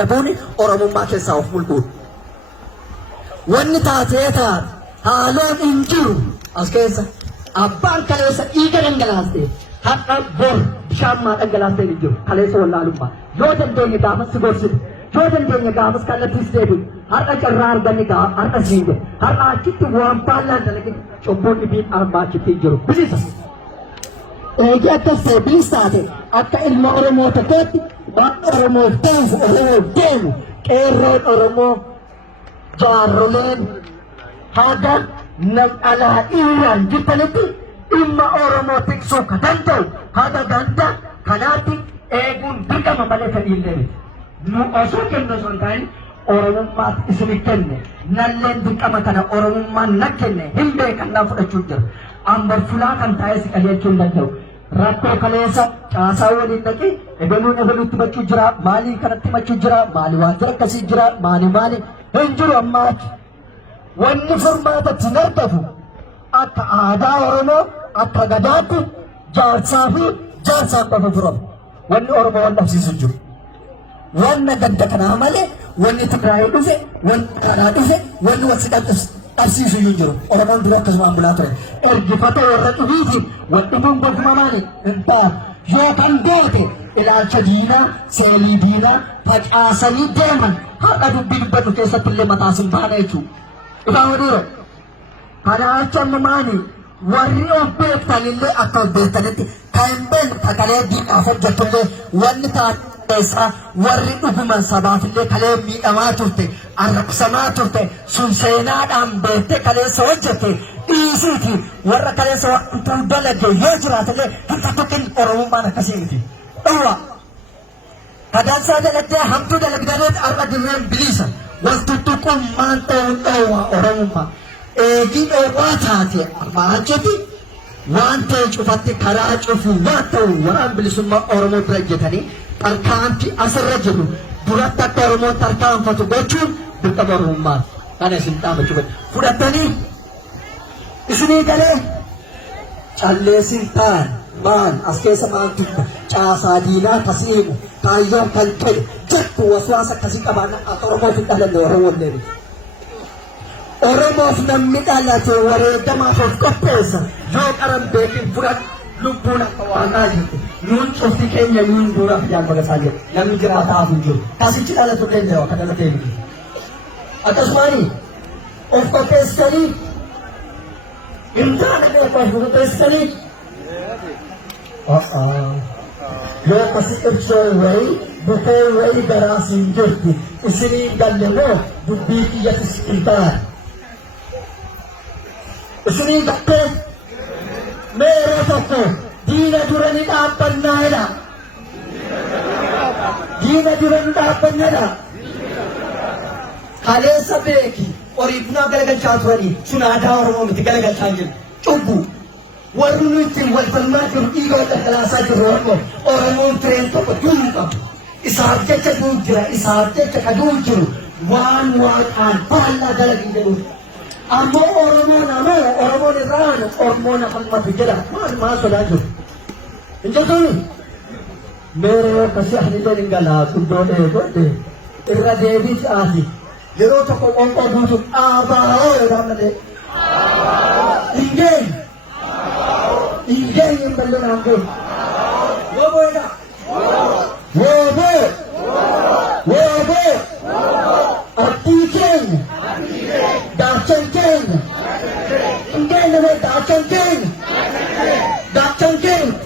dadhabuuni Oromummaa keessaa of mulquudha. Wanni taatee taate haalaan hin jiru as keessa abbaan kaleessa dhiiga dhangalaastee har'a bor bishaan maa dhangalaastee hin jiru kaleessa wallaalummaa yoo dandeenye gaafas si gorsite yoo dandeenye gaafas kallattiis deebiin har'a carraa arganne har'a siinde har'a achitti waan baallaan dalage cobboon dhibiin armaa achitti hin jiru bilisa. Eegi akkas ta'e bilis taate akka ilma Oromoo tokkootti waan Oromoof ta'uuf Oromoof deemu qeerroon Oromoo jaarroleen haga alaa dhiiraan jirtanitti dhimma Oromoo tiksuu ka danda'u haga ganda kanaatti eeguun dirqama malee kan illee nu osoo kennu osoo hin ta'in Oromummaaf isinii kenne nalleen dirqama kana Oromummaan na kenne hin beekan naa fudhachuu jira ambar fulaa kan taa'ee si qajeelchuu hin danda'u rakkoo kaleessa caasaa waliin dhaqee ebaluutti machuu jira maalii kanatti machuu jira maali waan jira akkasii jira maali hin jiru ammaatti wanni furmaatatti nartafu akka aadaa Oromoo akka gadaatti jaarsaa fi jaarsaan qofa furamu wanni Oromoo waan dhabsiisu jiru wanna ganda kanaa malee wanni Tigraayii dhufe wanni kanaa dhufe wanni wasi dhabsiisu hin jiru Oromoon dura akkasumaan bulaa ture ergifata warra dhufiitiin wanni kun gofuma maali hin taa'u yoo kan goote ilaalcha diinaa seelii diinaa facaasanii deeman har'a dubbii dubbatu keessatti illee mataa sin baana jechuudha. Ifaa wadiiro kana acha maani warri of beektan illee akka of beektanitti kan beeknu takalee diinaaf hojjettullee wanni taasisaa warri dhuguman sabaaf illee kalee miidhamaa turte arrabsamaa turte sun seenaadhaan beekte kaleessa hojjette dhiisiiti warra kaleessa wantuu dalage yoo jiraatillee hiika tokkin Oromummaan akkasii miti. Dhawwa kadansaa dalagdee hamtuu dalagdaneet arra dirreen bilisa waltuttuquun maan ta'uu dhawwa Oromummaa eegii dhoowwaa taate armaachoti waan ta'e cufatti karaa cufu waan ta'u waraan bilisummaa Oromoo bira jetanii tarkaanfii asirra jiru duratti akka Oromoon tarkaanfatu gochuun dirqama Oromummaati. Kana isin dhaamachuu fudhattanii isinii galee calleessin ta'an maan as keessa maantu caasaa diinaa kasiimu kaayyoon kan ta'e jettu waswaasa akkasii qabaanna akka Oromoof hin dhalanne Oromoon leebi. Oromoof namni dhalate wareegamaaf of qopheessa yoo qaran beekin fudhadhu lubbuun akka waaqaa jirti nuun cufti keenya nuun duuraaf jaalbata isaa jedhu namni jiraataaf hin jiru kasichi dhalatu illee jira akka dhalatee miti. Akkasumaanii of qopheessanii hin taane of qopheessanii yoo akkasii ibsoo wayii bufee wayii garaas hin jirti isinii galle moo dubbii kiyyattis hin taane. Isinii gattee meeroo tokko diina durani dhaabbannaadha. Diina durani dhaabbannaadha. Kaleessa beeki horii bunaa galagalchaa turanii sun aadaa Oromoo miti galagalchaa jiru. Cubbu warri nu ittiin wal falmaa jiru dhiiga wal dhangalaasaa jiru Oromoon fireen tokko du'uu qabu. Isaaf jecha du'u jira isaaf jecha ka du'u jiru waan waaqaan baallaa dalagin jedhuudha. Ammoo Oromoon irraan Oromoon afalmatu jedha maal sodaa jiru hin jettuuni meeroo akkasii anillee hin galaa guddoo dheegodhe irra deebii ati yeroo tokko qonqoo guutu dhaabaa'oo jedhaa malee hin ballee naan goon woboodha wooboo abdii keenya daachan keenya daachan keenya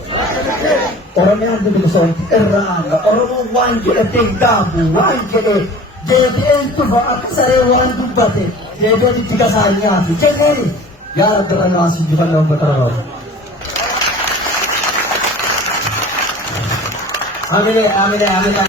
Oromiyaan bilisoomti irraan Oromoon waan jedhate hin gaafu waan jedhe deebi'een tufa akka saree waan dubbate deebi'een itti gasaa nyaatu jenneeni yaa rabbi ranaas injifannoon bakararoota. Amine.